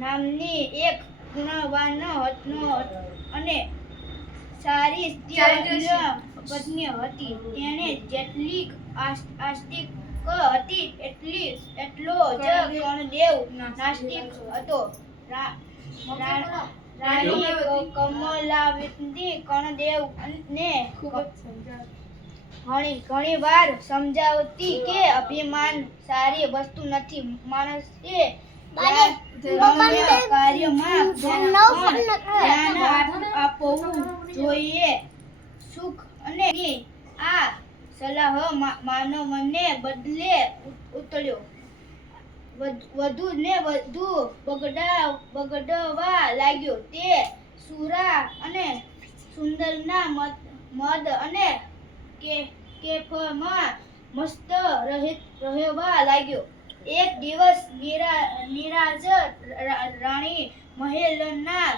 નામની એક ગુણવાન અને સારી પત્ની હતી. તેણે જેટલી આસ્તિક હતી એટલો જ કર્ણદેવ નાસ્તિક હતો. રાણી કમલાવતી કર્ણદેવને ઘણી વાર સમજાવતી કે અભિમાન સારી વસ્તુ નથી. માણસે કાર્યમાં ધ્યાન આપવું જોઈએ. સુખ અને આ સલાહ માનવને બદલે ઉતર્યો વધુ ને વધુ બગડવા લાગ્યો. તે સુરા અને સુંદરના મદ અને કેફમાં મસ્ત રહેવા લાગ્યો. એક દિવસ નિરાજ રાણી મહેલના